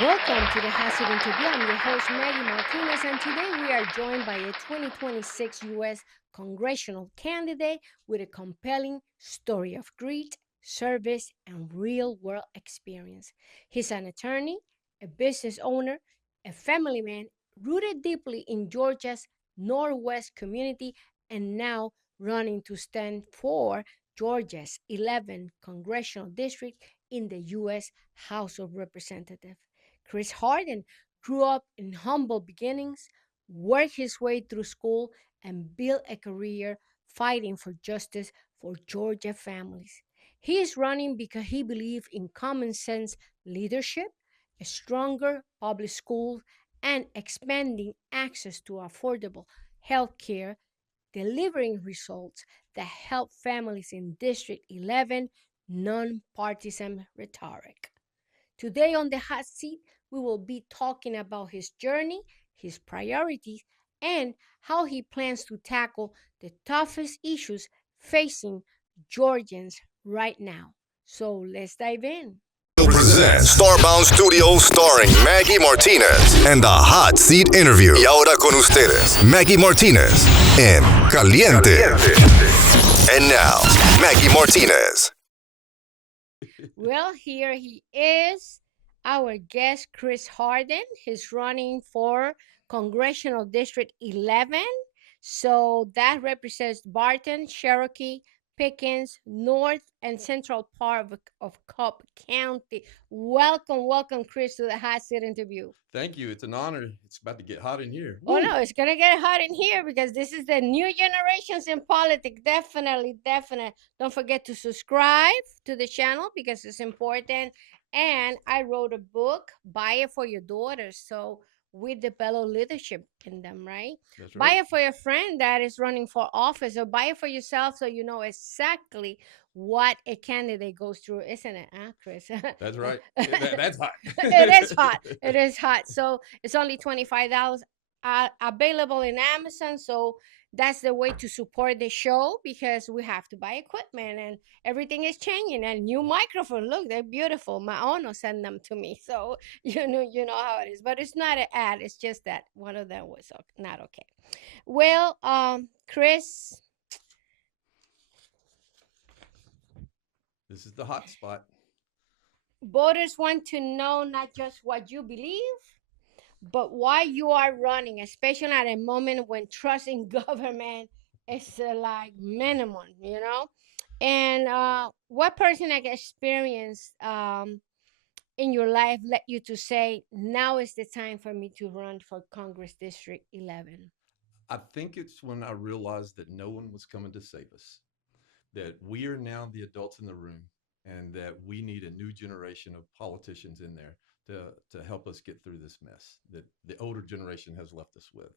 Welcome to the Hazard Interview. I'm your host, Maggy Martinez, and today we are joined by a 2026 U.S. congressional candidate with a compelling story of grit, service, and real world experience. He's an attorney, a business owner, a family man rooted deeply in Georgia's Northwest community, and now running to stand for Georgia's 11th congressional district in the U.S. House of Representatives. Chris Harden grew up in humble beginnings, worked his way through school, and built a career fighting for justice for Georgia families. He is running because he believes in common sense leadership, a stronger public schools, and expanding access to affordable health care, delivering results that help families in District 11, nonpartisan rhetoric. Today on the hot seat, we will be talking about his journey, his priorities, and how he plans to tackle the toughest issues facing Georgians right now. So let's dive in. Presents Starbound Studios starring Maggie Martinez and the Hot Seat Interview. Y ahora con ustedes, Maggie Martinez en Caliente. And now, Maggie Martinez. Well, here he is, our guest, Chris Harden. He's running for Congressional District 11. So that represents Barton, Cherokee, Pickens, North, and Central part of Cobb County. Welcome, Chris, to the Hot Seat Interview. Thank you. It's an honor. It's about to get hot in here. Oh Woo! no, it's gonna get hot in here because this is the new generations in politics. Definitely. Don't forget to subscribe to the channel because it's important. And I wrote a book, Buy It for Your Daughters. So we develop leadership in them, right? That's Buy right. it for your friend that is running for office, or buy it for yourself so you know exactly what a candidate goes through, isn't it, Chris? That's right. That's hot. It is hot. It is hot. So it's only $25 available in Amazon. So that's the way to support the show because we have to buy equipment and everything is changing. And new microphone, look, they're beautiful. My owner sent them to me, so you know how it is. But it's not an ad. It's just that one of them was not okay. Well, Chris, This is the hot spot. voters want to know not just what you believe, but why you are running, especially at a moment when trust in government is like minimum. And what personal experience in your life led you to say, now is the time for me to run for Congress District 11? I think it's when I realized that no one was coming to save us, that we are now the adults in the room, and that we need a new generation of politicians in there to help us get through this mess that the older generation has left us with.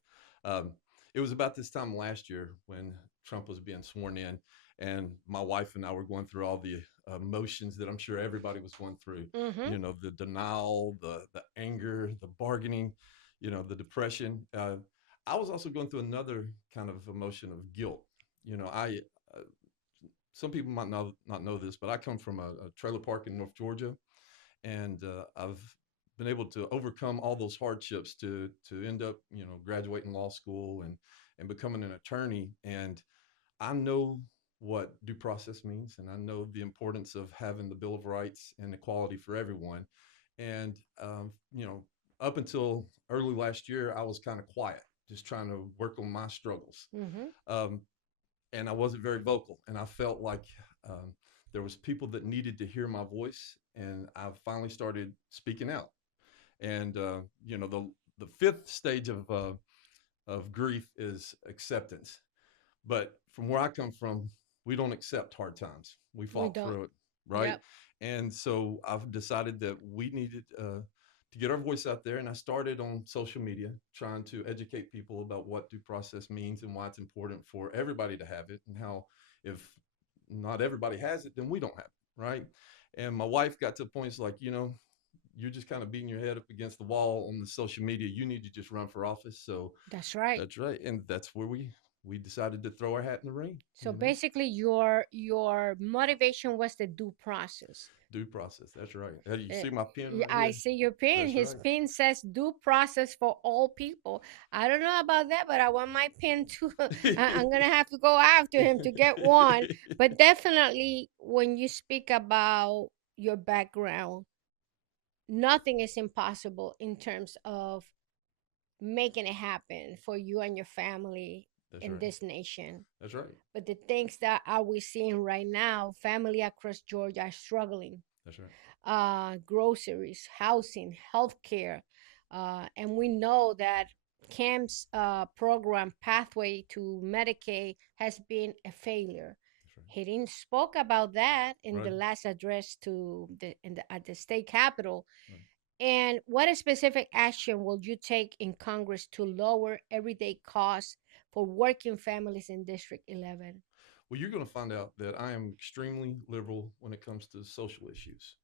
Um, it was about this time last year when Trump was being sworn in, and my wife and I were going through all the emotions that I'm sure everybody was going through. Mm-hmm. You know, the denial, the anger, the bargaining, the depression. I was also going through another kind of emotion of guilt. I some people might not know this, but I come from a trailer park in North Georgia, and I've been able to overcome all those hardships to end up, graduating law school and becoming an attorney. And I know what due process means, and I know the importance of having the Bill of Rights and equality for everyone. And up until early last year, I was kind of quiet, just trying to work on my struggles. Mm-hmm. Um, and I wasn't very vocal. And I felt like there was people that needed to hear my voice, and I finally started speaking out. And the fifth stage of grief is acceptance. But from where I come from, we don't accept hard times. We We fought don't. through it, right? Yep. And so I've decided that we needed to get our voice out there. And I started on social media trying to educate people about what due process means and why it's important for everybody to have it, and how if not everybody has it, then we don't have it, right? And my wife got to points like, you're just kind of beating your head up against the wall on the social media. You need to just run for office. So That's right. that's right. And that's where we we decided to throw our hat in the ring. So basically, your motivation was the due process. Due process. That's right. Hey, you Uh, see my pen yeah, right I here? see your pin. That's His right. pin says due process for all people. I don't know about that, but I want my pin to. I'm gonna have to go after him to get one. But definitely, when you speak about your background, nothing is impossible in terms of making it happen for you and your family That's in right. this nation. That's right. But the things that are we seeing right now, family across Georgia are struggling. That's right. Groceries, housing, healthcare, and we know that CAMP's program pathway to Medicaid has been a failure. That's right. He didn't spoke about that in the Right. last address to at the state capitol. Right. And what specific action will you take in Congress to lower everyday costs for working families in District 11? Well, you're going to find out that I am extremely liberal when it comes to social issues.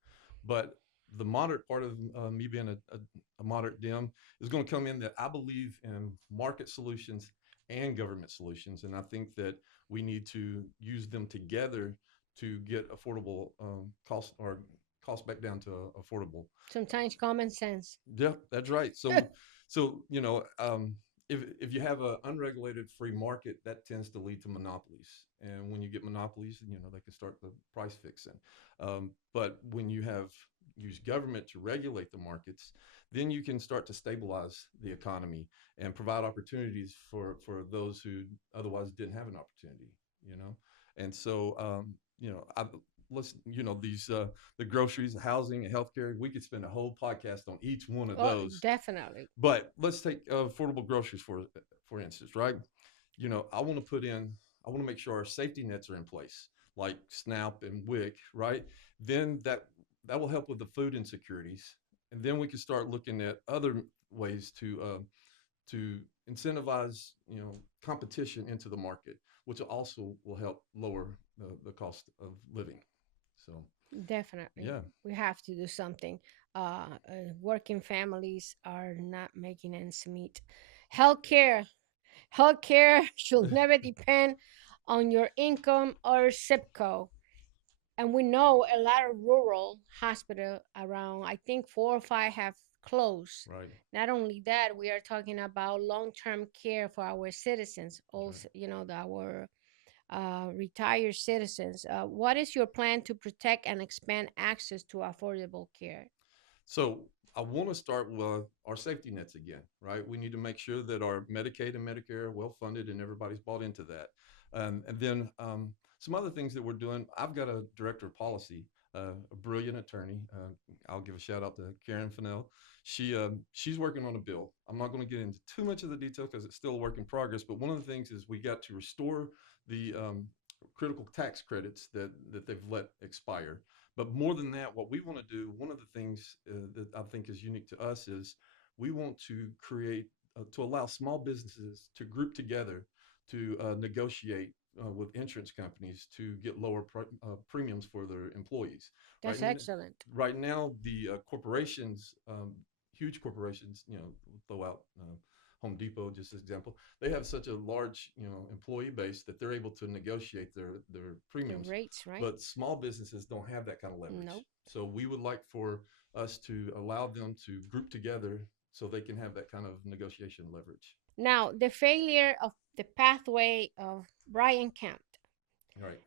But the moderate part of me being a moderate Dem is going to come in that I believe in market solutions and government solutions. And I think that we need to use them together to get affordable cost or cost back down to affordable. Sometimes common sense. Yeah, that's right. So if you have an unregulated free market, that tends to lead to monopolies, and when you get monopolies, they can start the price fixing. But when you have use government to regulate the markets, then you can start to stabilize the economy and provide opportunities for those who otherwise didn't have an opportunity. You know, and so I let's these the groceries, housing, and healthcare. We could spend a whole podcast on each one of Oh, those. definitely. But let's take affordable groceries for instance, right? I want to I want to make sure our safety nets are in place, like SNAP and WIC, right? Then that will help with the food insecurities, and then we can start looking at other ways to incentivize competition into the market, which also will help lower the cost of living. So Definitely. yeah, We have to do something. Working families are not making ends meet. Healthcare. Healthcare should never depend on your income or zip code. And we know a lot of rural hospital around, I think 4 or 5 have closed. right. Not only that, we are talking about long-term care for our citizens, That's right. also, our retired citizens. What is your plan to protect and expand access to affordable care? So I want to start with our safety nets again, right? We need to make sure that our Medicaid and Medicare are well funded and everybody's bought into that. And then some other things that we're doing. I've got a director of policy, a brilliant attorney. I'll give a shout out to Karen Fennell. She's working on a bill. I'm not going to get into too much of the detail because it's still a work in progress. But one of the things is we got to restore the critical tax credits that they've let expire. But more than that, what we want to do, one of the things that I think is unique to us is we want to create, to allow small businesses to group together to negotiate with insurance companies to get lower premiums for their employees. Right, That's excellent. right now, the corporations, huge corporations, throw out Home Depot, just as example, they have such a large, employee base that they're able to negotiate their The premiums. rates, right? But small businesses don't have that kind of leverage. Nope. So we would like for us to allow them to group together so they can have that kind of negotiation leverage. Now, the failure of the pathway of Brian Kemp, Right.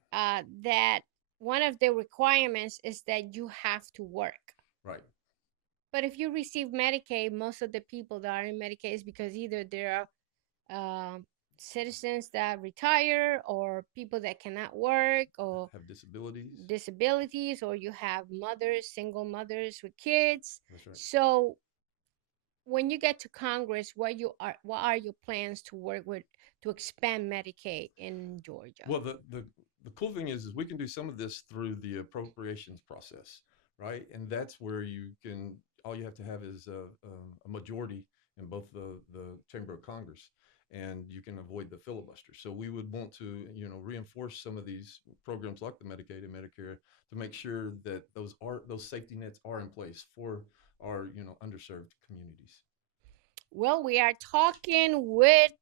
that one of the requirements is that you have to work. Right. But if you receive Medicaid, most of the people that are in Medicaid is because either they're citizens that retire or people that cannot work or Have disabilities. disabilities, or you have mothers, single mothers with kids. That's right. So when you get to Congress, what are your plans to work with to expand Medicaid in Georgia? Well, the cool thing is we can do some of this through the appropriations process, right? And that's where all you have to have is a majority in both the Chamber of Congress, and you can avoid the filibuster. So we would want to, reinforce some of these programs like the Medicaid and Medicare to make sure that those safety nets are in place for our, underserved communities. Well, we are talking with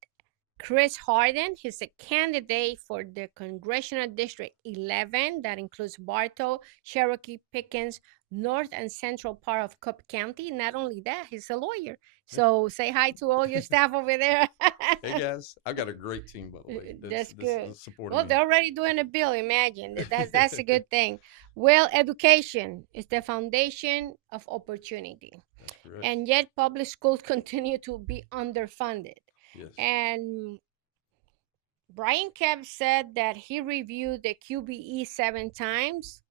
Chris Harden. He's a candidate for the Congressional District 11, that includes Bartow, Cherokee, Pickens, North and Central part of Cobb County. Not only that, he's a lawyer. So say hi to all your staff over there. Hey guys, I've got a great team, by the way, That's good. that's supporting Well, me. they're already doing a bill. Imagine that's a good thing. Well, education is the foundation of opportunity, That's correct. and yet public schools continue to be underfunded. Yes. And Brian Kemp said that he reviewed the QBE 7 times.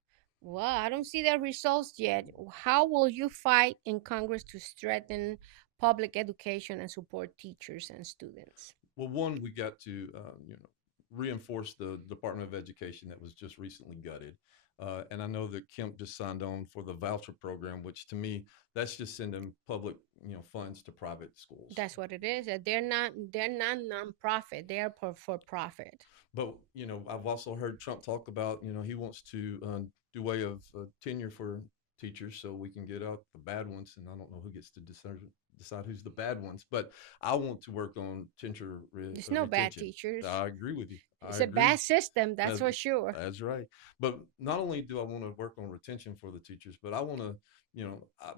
Well, I don't see the results yet. How will you fight in Congress to strengthen public education and support teachers and students? Well, one, we got to reinforce the Department of Education that was just recently gutted, and I know that Kemp just signed on for the voucher program, which to me that's just sending public funds to private schools. That's what it is. They're not nonprofit. They are for profit. But I've also heard Trump talk about he wants to do away of tenure for teachers so we can get out the bad ones, and I don't know who gets to decide who's the bad ones, but I want to work on There's no bad retention. teachers. I agree with you. I It's a agree. bad system, that's That's, for sure. that's right. But not only do I want to work on retention for the teachers, but I want to,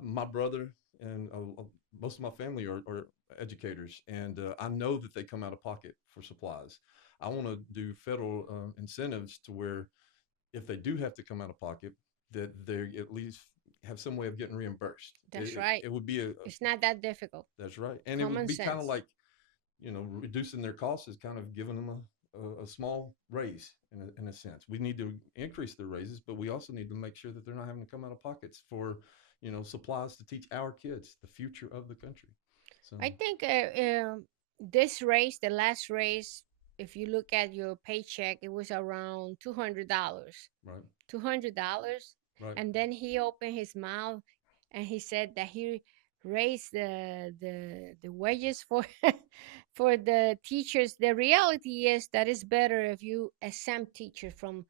my brother and most of my family are educators, and I know that they come out of pocket for supplies. I want to do federal incentives to where if they do have to come out of pocket, that they at least have some way of getting reimbursed. That's right. It would be It's not that difficult. that's right, and it would Common be kind of sense. like reducing their costs is kind of giving them a small raise in a sense. We need to increase their raises, but we also need to make sure that they're not having to come out of pockets for supplies to teach our kids the future of the country. So I think this race, the last race, if you look at your paycheck, it was around $200. right, $200. right, And then he opened his mouth and he said that he raised the wages for for the teachers. The reality is that it's better if you exempt teachers from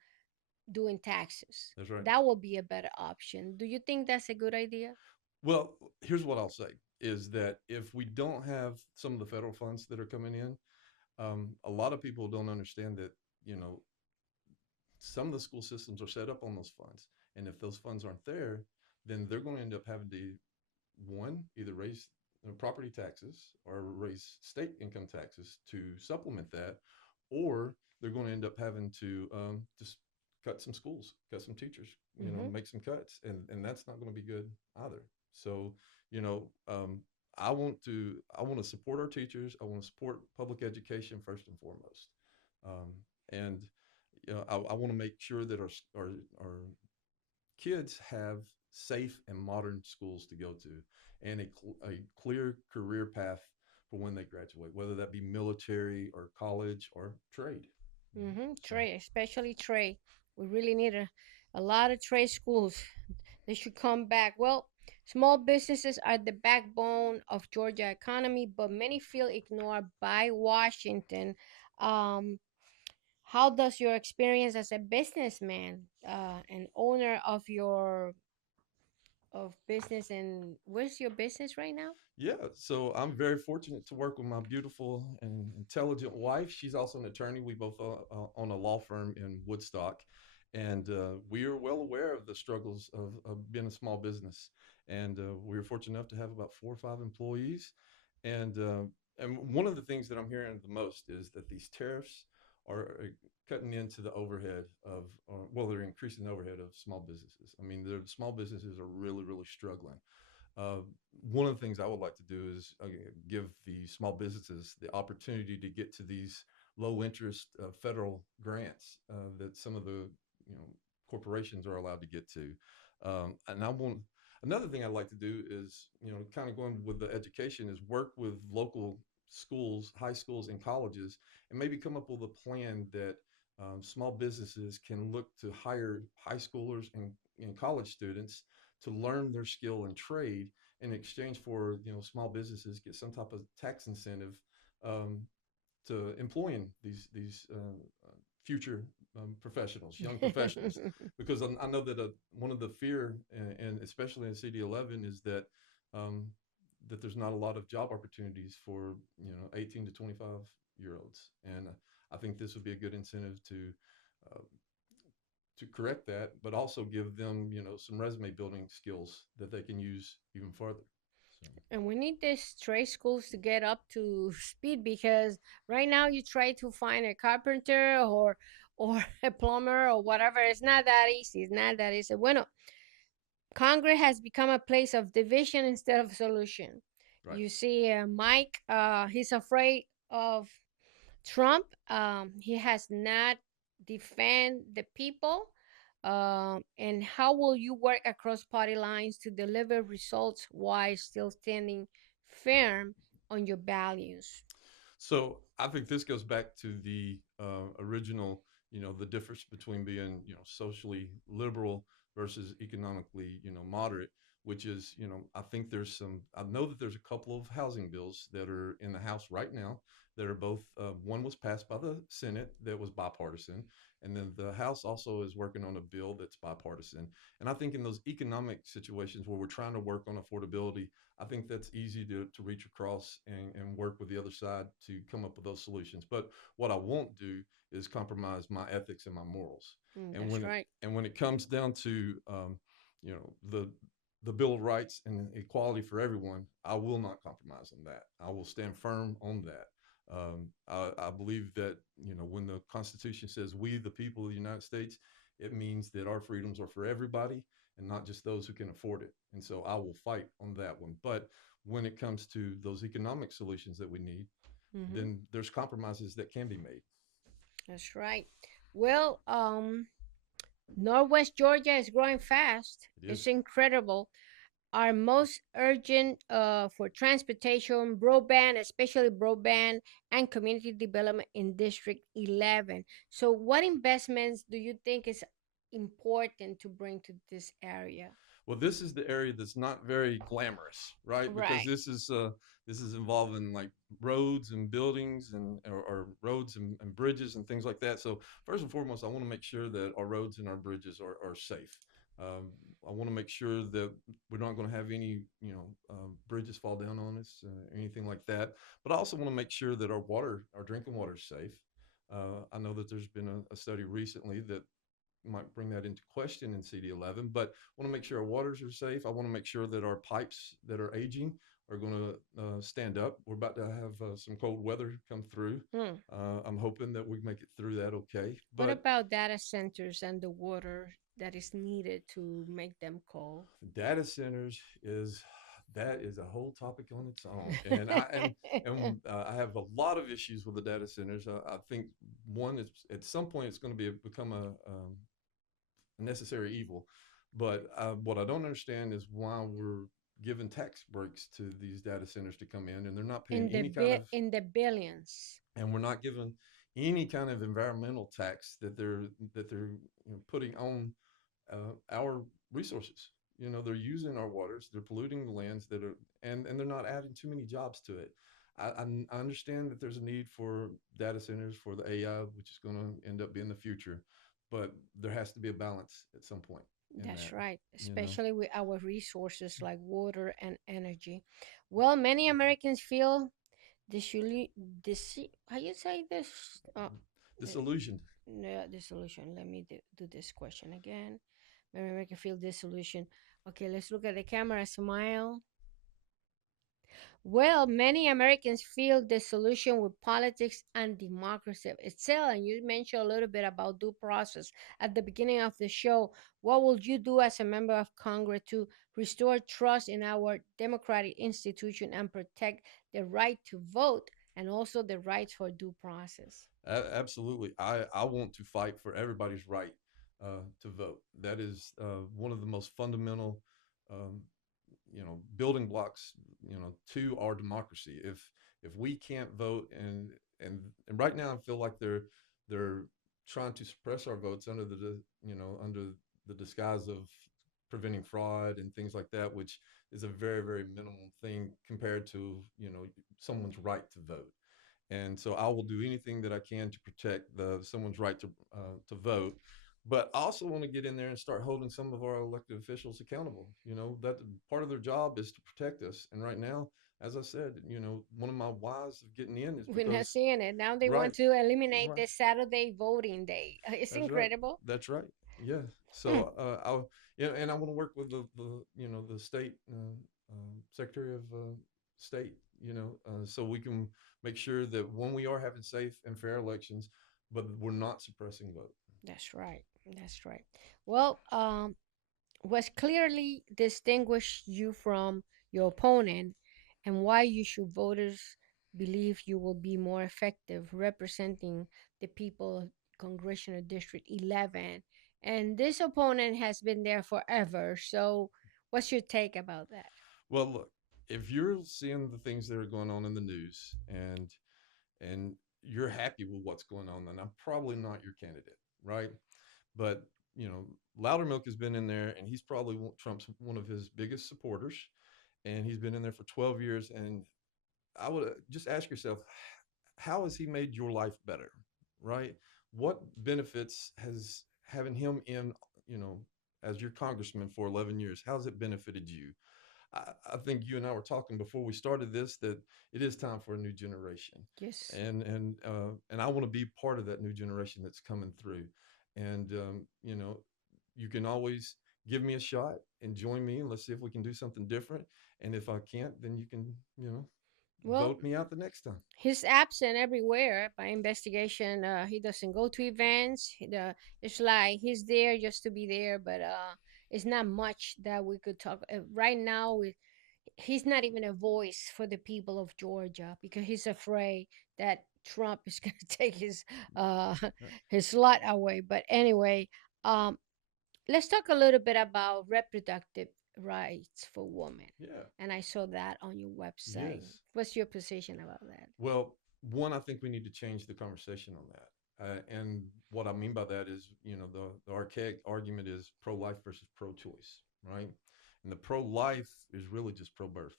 doing taxes. that's right. That will be a better option. Do you think that's a good idea? Well, here's what I'll say is that if we don't have some of the federal funds that are coming in, a lot of people don't understand that you know some of the school systems are set up on those funds, and if those funds aren't there, then they're going to end up having to one either raise property taxes or raise state income taxes to supplement that, or they're going to end up having to just cut some schools, cut some teachers, Hmm. make some cuts, and that's not going to be good either. So you know, I want to support our teachers. I want to support public education first and foremost, and I want to make sure that our kids have safe and modern schools to go to and a clear career path for when they graduate, whether that be military or college or trade. So, Trade, especially trade. We really need a lot of trade schools. They should come back. Well, small businesses are the backbone of Georgia economy, but many feel ignored by Washington. Um, how does your experience as a businessman and owner of business, and where's your business right now? yeah, so I'm very fortunate to work with my beautiful and intelligent wife. She's also an attorney. We both own a law firm in Woodstock, and we are well aware of the struggles of being a small business. And we are fortunate enough to have about 4 or 5 employees. And one of the things that I'm hearing the most is that these tariffs are cutting into the overhead of, well, they're increasing the overhead of small businesses. I mean, the small businesses are really, really struggling. Uh, One of the things I would like to do is give the small businesses the opportunity to get to these low interest federal grants that some of the you know corporations are allowed to get to. And I want another thing I'd like to do is kind of going with the education is work with local schools, high schools, and colleges, and maybe come up with a plan that small businesses can look to hire high schoolers and college students to learn their skill and trade in exchange for small businesses get some type of tax incentive um, to employing these future professionals, young professionals, because I know that one of the fear and especially in CD11 is that um, that there's not a lot of job opportunities for 18 to 25 year olds, and I think this would be a good incentive uh, to correct that, but also give them some resume building skills that they can use even further. So And we need these trade schools to get up to speed because right now you try to find a carpenter or a plumber or whatever. It's not that easy. It's not that easy. Bueno, Congress has become a place of division instead of solution. right. You see, Mike, he's afraid of Trump. He has not defend the people. And how will you work across party lines to deliver results while still standing firm on your values? So I think this goes back to the original, the difference between being, socially liberal versus economically, moderate, which is, I think I know that there's a couple of housing bills that are in the House right now that are both, one was passed by the Senate that was bipartisan. And then the House also is working on a bill that's bipartisan. And I think in those economic situations where we're trying to work on affordability, I think that's easy to reach across and work with the other side to come up with those solutions. But what I won't do is compromise my ethics and my morals. And That's right. when it comes down to the Bill of Rights and equality for everyone, I will not compromise on that. I will stand firm on that. I believe that when the Constitution says "we, the people of the United States," it means that our freedoms are for everybody and not just those who can afford it. And so I will fight on that one. But when it comes to those economic solutions that we need, Hmm. then there's compromises that can be made. That's right. Well, Northwest Georgia is growing fast. It It's is. incredible. Are most urgent for transportation, broadband, especially broadband and community development in District 11. So, what investments do you think is important to bring to this area? Well, this is the area that's not very glamorous, right? Because Right. this is involving like roads and buildings or roads and bridges and things like that. So first and foremost, I want to make sure that our roads and our bridges are safe. Um, I want to make sure that we're not going to have any bridges fall down on us, or anything like that. But I also want to make sure that our drinking water is safe. I know that there's been a study recently that might bring that into question in CD11, but I want to make sure our waters are safe. I want to make sure that our pipes that are aging are going to stand up. We're about to have some cold weather come through. Hmm. I'm hoping that we make it through that okay. What But about data centers and the water that is needed to make them cold? data centers is a whole topic on its own, and I have a lot of issues with the data centers. I think one is at some point it's going to become a necessary evil. But what I don't understand is why we're giving tax breaks to these data centers to come in, and they're not paying any kind of, In the billions. and we're not given any kind of environmental tax that they're putting on our resources. They're using our waters, they're polluting the lands that are, and they're not adding too many jobs to it. I understand that there's a need for data centers for the AI, which is going to end up being the future, but there has to be a balance at some point in That's that. right, You know, especially with our resources like water and energy. Well, many Americans feel disulu- dis- how you say this? Uh, disillusioned. no, dissolution. Let me do this question again. Many Americans feel dissolution. Okay, let's look at the camera. Smile. Well, many Americans feel disillusion with politics and democracy itself. And you mentioned a little bit about due process at the beginning of the show. What will you do as a member of Congress to restore trust in our democratic institution and protect the right to vote and also the rights for due process? Absolutely, I want to fight for everybody's right to vote. That is one of the most fundamental um, building blocks to our democracy. If we can't vote, and right now I feel like they're trying to suppress our votes under the disguise of preventing fraud and things like that, which is a very, very minimal thing compared to someone's right to vote. And so I will do anything that I can to protect the someone's right to vote. But I also want to get in there and start holding some of our elected officials accountable. That part of their job is to protect us. And right now, as I said, one of my whys of getting in is We're not because, seeing it. Now they right, want to eliminate right, the Saturday voting day. It's that's right, incredible. that's right, yeah. Hmm. So, and I want to work with the state Secretary of State, so we can make sure that when we are having safe and fair elections, but we're not suppressing vote. That's right. That's right. Well, what clearly distinguish you from your opponent and why you should voters believe you will be more effective representing the people of Congressional District 11. And this opponent has been there forever. So, what's your take about that? Well, look, if you're seeing the things that are going on in the news and you're happy with what's going on, then I'm probably not your candidate, right? But Loudermilk has been in there, and he's probably Trump's one of his biggest supporters, and he's been in there for 12 years. And I would just ask yourself, how has he made your life better, right? What benefits has having him in, you know, as your congressman for 11 years? How's it benefited you? I think you and I were talking before we started this that it is time for a new generation, Yes. and I want to be part of that new generation that's coming through. And you can always give me a shot and join me, and let's see if we can do something different. And if I can't, then you can Well, vote me out the next time. he's absent everywhere by investigation. He doesn't go to events. It's like he's there just to be there, but it's not much that we could talk. Right now, he's not even a voice for the people of Georgia because he's afraid that Trump is going to take uh, Right. his slot away. But anyway, um, let's talk a little bit about reproductive rights for women. Yeah. And I saw that on your website. Yes. What's your position about that? Well, one, I think we need to change the conversation on that. And what I mean by that is, the archaic argument is pro life versus pro choice, right? And the pro life is really just pro birth.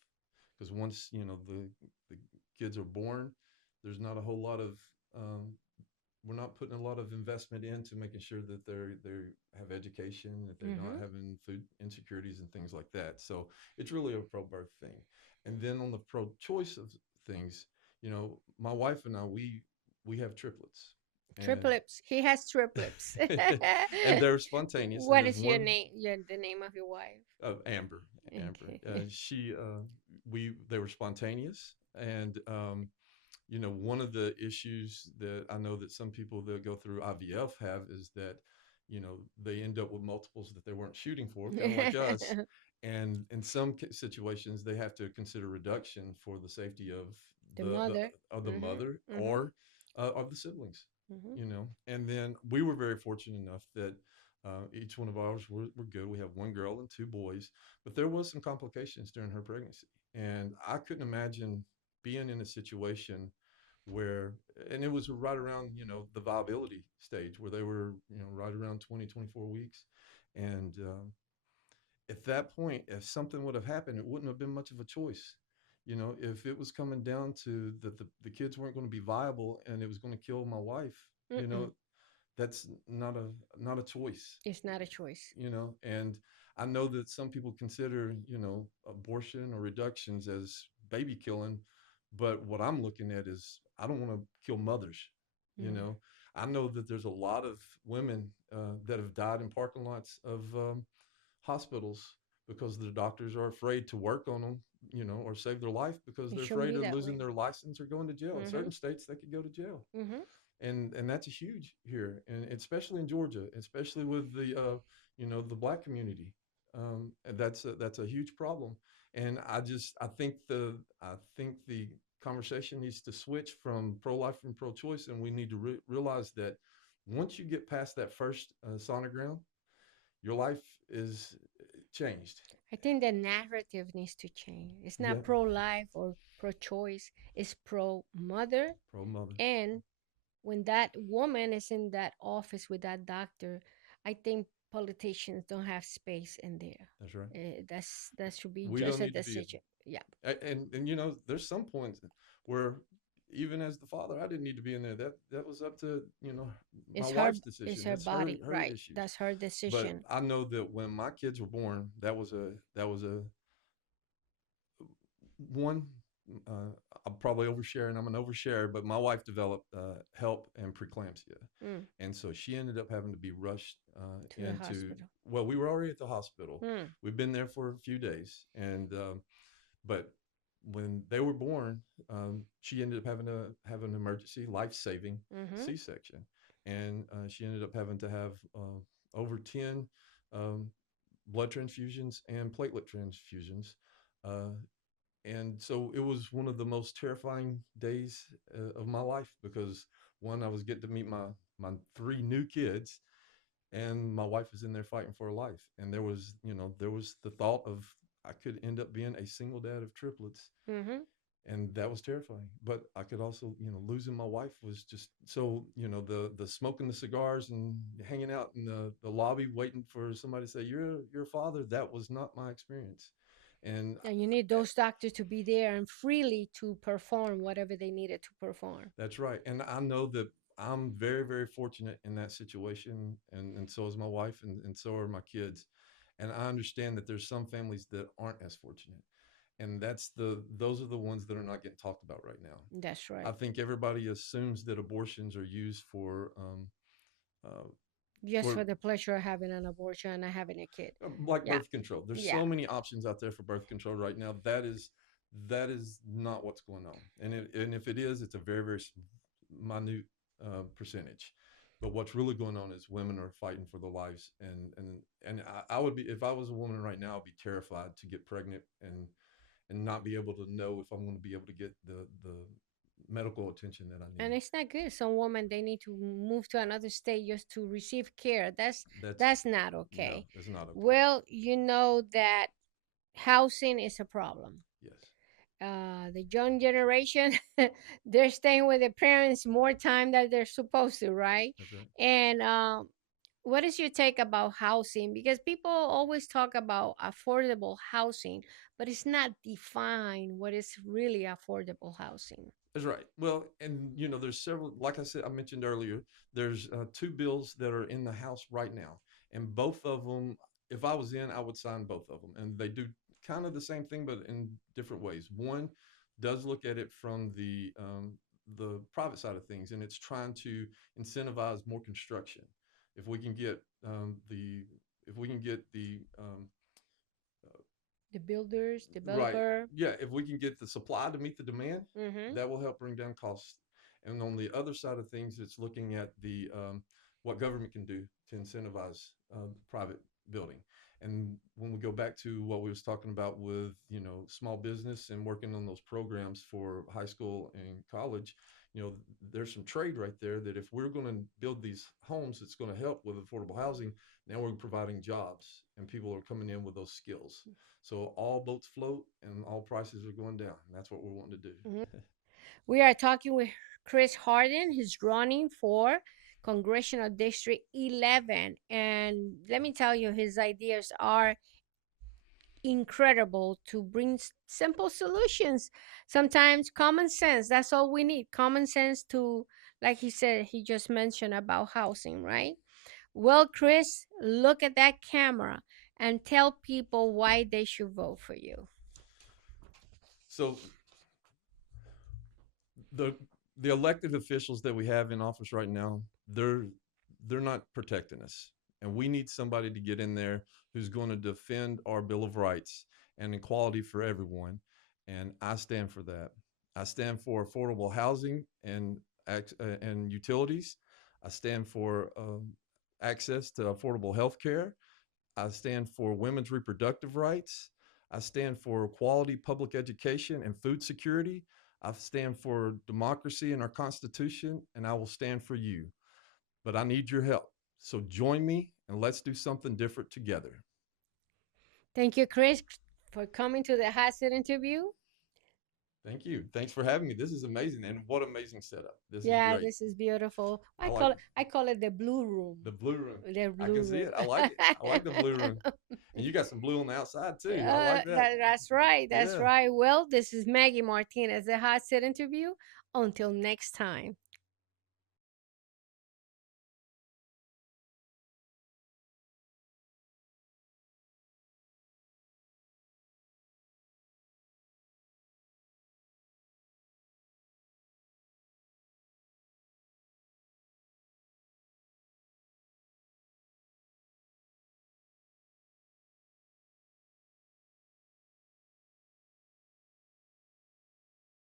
Because once, the kids are born, there's not a whole lot of, um, we're not putting a lot of investment into making sure that they have education, that they're not Mm-hmm. having food insecurities and things like that. So it's really a pro birth thing. And then on the pro choice of things, my wife and I, we have triplets, and Triplets. He has triplets. and they're spontaneous. And What there's is your one, name? The name of your wife? Amber. Amber. Okay. She they were spontaneous, and one of the issues that I know that some people that go through IVF have is that they end up with multiples that they weren't shooting for, kind of like us. And in some situations, they have to consider reduction for the safety of The the mother. of the Mm-hmm. mother Mm-hmm. or of the siblings. Mm-hmm. And then we were very fortunate enough that each one of ours were good. We have one girl and two boys, but there was some complications during her pregnancy, and I couldn't imagine being in a situation where, and it was right around the viability stage where they were right around 20, 24 weeks. And at that point, if something would have happened, it wouldn't have been much of a choice. If it was coming down to that the kids weren't going to be viable and it was going to kill my wife, you Mm-mm. know that's not a choice. It's not a choice. And I know that some people consider abortion or reductions as baby killing, but what I'm looking at is I don't want to kill mothers. you Mm. know I know that there's a lot of women that have died in parking lots of hospitals because the doctors are afraid to work on them, or save their life because It they're shouldn't afraid be of that losing way. their license or going to jail. In Mm-hmm. certain states, they could go to jail, Mm-hmm. and that's a huge here, and especially in Georgia, especially with the black community, and that's a huge problem. And I think the conversation needs to switch from pro life and pro choice, and we need to realize that once you get past that first sonogram, your life is changed. I think the narrative needs to change. It's Yeah, not pro life or pro choice, it's pro mother. pro mother. And when that woman is in that office with that doctor, I think politicians don't have space in there. That's right. That should be We just don't a need to be. decision. Yeah. And there's some points where even as the father, I didn't need to be in there. That was up to, my It's her wife's it's decision. her That's her body, her right? issues. That's her But decision. I know that when my kids were born, that was a one. Uh, I'm probably oversharing. I'm an overshare, but my wife developed HELP and preeclampsia, Mm, and so she ended up having to be rushed to the into. hospital. Well, we were already at the hospital. Mm, We've been there for a few days, and but when they were born, she ended up having to have an emergency, life-saving mm-hmm. C-section, and she ended up having to have over 10 um, blood transfusions and platelet transfusions. Uh, and so it was one of the most terrifying days of my life because one, I was getting to meet my three new kids, and my wife was in there fighting for her life. And there was the thought of I could end up being a single dad of triplets, Mm-hmm. and that was terrifying. But I could also, losing my wife was just so, the smoking the cigars and hanging out in the lobby waiting for somebody to say you're a father. That was not my experience, and And you need those doctors to be there and freely to perform whatever they needed to perform. that's right. And I know that I'm very, very fortunate in that situation. And so is my wife, and so are my kids. And I understand that there's some families that aren't as fortunate. And those are the ones that are not getting talked about right now. That's I right. think everybody assumes that abortions are used uh, Just for for the pleasure of having an abortion and having a kid. like Yeah. birth control. There's Yeah. so many options out there for birth control right now. That is not what's going on. And if it is, it's a very, very minute percentage. But what's really going on is women are fighting for their lives, and I would be, if I was a woman right now, I'd be terrified to get pregnant and not be able to know if I'm going to be able to get the medical attention that I And need. it's not good. Some women they need to move to another state just to receive care. That's That's not no, okay. that's not okay. Well, you know that housing is a problem. Yes, The young generation, they're staying with their parents more time than they're supposed to, right? that's right. And what is your take about housing? Because people always talk about affordable housing, but it's not defined what is really affordable housing. That's right. Well, and there's several. Like I said, I mentioned earlier, there's two bills that are in the House right now, and both of them, if I was in, I would sign both of them. And they do kind of the same thing, but in different ways. One does look at it from the private side of things, and it's trying to incentivize more construction. If we can get the if we can get the The builders, right. developer. Yeah, if we can get the supply to meet the demand, Mm-hmm. that will help bring down costs. And on the other side of things, it's looking at the what government can do to incentivize private building. And when we go back to what we was talking about with small business and working on those programs for high school and college, there's some trade right there that if we're going to build these homes, it's going to help with affordable housing. Now we're providing jobs and people are coming in with those skills. So all boats float and all prices are going down. And that's what we're wanting to do. Hmm. We are talking with Chris Harden. He's running for Congressional District 11. And let me tell you, his ideas are incredible to bring simple solutions. Sometimes common sense, that's all we need. Common sense to, like he said, he just mentioned about housing, right? Well, Chris, look at that camera and tell people why they should vote for you. So the the elected officials that we have in office right now, they're not protecting us. And we need somebody to get in there who's going to defend our Bill of Rights and equality for everyone. And I stand for that. I stand for affordable housing and utilities. I stand for access to affordable health care. I stand for women's reproductive rights. I stand for quality public education and food security. I stand for democracy in our Constitution, and I will stand for you. But I need your help. So join me and let's do something different together. Thank you, Chris, for coming to the hot seat interview. Thank you. Thanks for having me. This is amazing. And what amazing setup. This is Yeah, great. this is beautiful. I like I call it the blue room. the blue room. The I blue can see room. it. I like it. I like the blue room. And you got some blue on the outside too. I like that. That's right. That's Yeah. right. Well, this is Maggie Martinez, the hot seat interview Until next time.